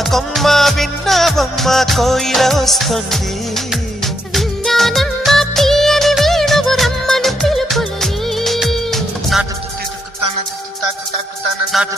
కొమ్మ విన్నావమ్మ కోయిల వస్తుంది. విన్నానమ్మా తీయని వేణువు రమ్మను పిలుపులని. నాటు తాకు తాకు తాకు నాటు